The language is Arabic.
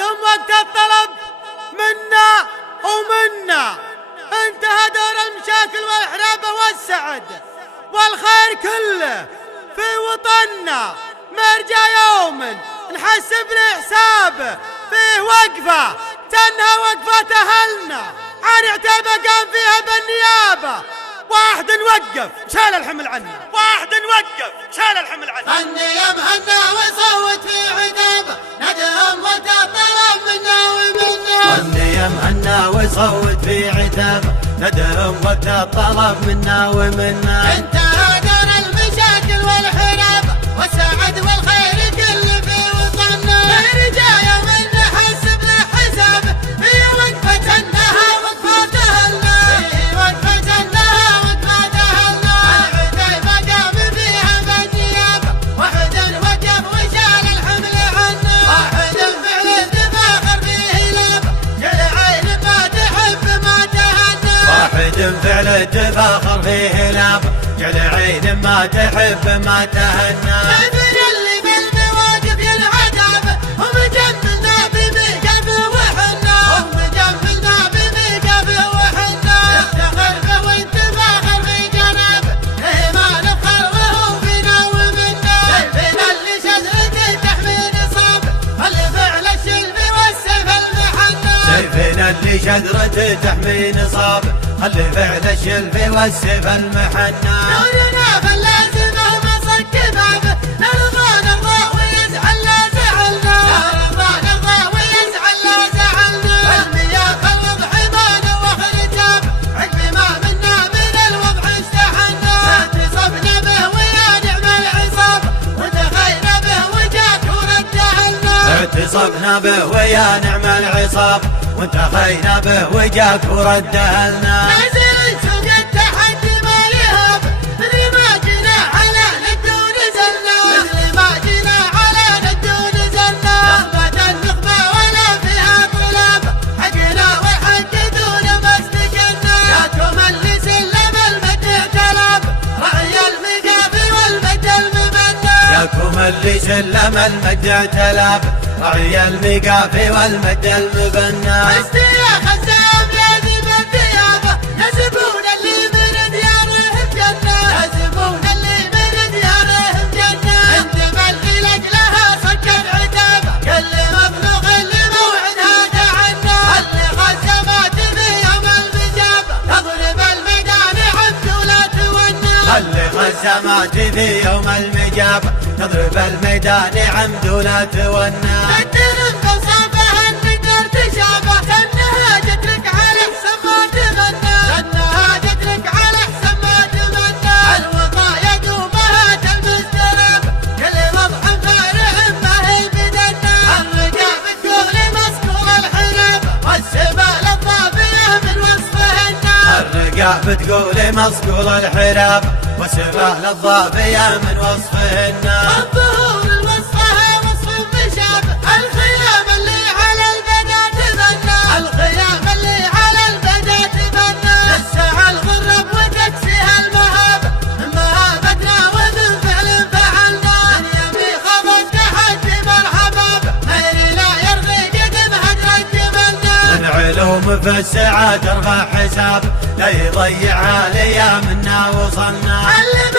عندهم وقت الطلب منا ومنا. انتهى دور المشاكل والحرابة والسعد والخير كله في وطننا. مرجع يوم نحسب لحسابه فيه وقفة تنهى وقفة أهلنا عن عتابة قام فيها بالنيابة. واحد نوقف شال الحمل عنا، واحد نوقف شال الحمل عنا. غني يا مهنا وصوت في عتابه ندهم وتطلب منا ومنا. غني يا مهنا وصوت في عتابه ندهم وتطلب منا ومنا. انتهى دور المشاكل والحرابة والسعد والخير كل في وطننا. نرجع يوم نحسب له حسابه في وقفة انها وقفة أهلنا. في وقفة انها وقفة أهلنا. العتيبة قام فيها بالنيابة واحد وقف وشال الحمل عنا. واحد فعل تفاخر فيه لابه جل عين ما تحب ما تهنى. واحد فعل تفاخر فيه لابه جل عين ما تحب ما تهنى. شايفين اللي بالمواقف ينعتاب هم جنبنا بميقف وحنا. هم جنبنا بميقف وحنا. افتخر به وانتفاخر في جنابه ايه ما نفخر وهو فينا ومنا. شايفين اللي شجرته تحمي نصابه اللي فعل الشلف والسيف المحنى. شايفين اللي شجرته تحمي نصابه خلي فعل الشلف والسيف المحنى. نورنا فاللازمه مصك بابه نرضى نرضى ويزعل لا زعلنا. نرضى نرضى ويزعل لا زعلنا. المياه خلط حمانا واخرجاب عقب ما منا من الوضع استحنا. اعتصبنا به ويا نعم العصاب وانتخينا به وجاك ورده لنا. اعتصبنا به ويا نعم العصاب وانتخينا به وجاك ورده لنا. نازل سوق التحدي ما يهاب مثل ما جينا على ند ونزلنا. مثل ما جينا على ند ونزلنا. نخبة النخبة ولا فيها طلاب حقنا والحق دون ما استكنا. جاتهم اللي سلم المد اعتلاب رعي المقافي والمد المبنى. ياكم اللي سلم المد اعتلاب رعي المقافي والمد المبنى. يا خزام يا ذيب الثيابة يا زبون اللي من ديارهم جنة. يا زبون اللي من ديارهم جنة. انت ملغي لها صك العتابة كل مخلوق اللي موعدها تعنا. اللي خزمات في يوم المجابة تضرب الميدان عبد ولا تونى. اللي خزمات في يوم المجابة تضرب الميدان عمد ولا تونى. الدرب بوصافها النقر تشابه كأنها جترك على حسن ما تمنى. كأنها جترك على حسن ما تمنى. الوطايا دوبها تلمس درب كل وضع فارع ما هي بدنا. الرجال بتقول مسكول الحرب والسبال الضافية من وصفهن. الرقاع بتقول مصقول الحراب وسبال الضافية من وصفهن. الظهور الوصفها وصف مشابه الخيام اللي على البدا تبنى. الخيام اللي على البدا تبنى. تسعى الغرب وتكسيها المهابة من مهابتنا ومن فعل فعلنا. من يبي خبط تحدي مرحبا به غير لا يرغي قدم هدرة جبلنا. من علوم في الساعة ترفع حساب لا يضيعها ليا منا وصلنا. علم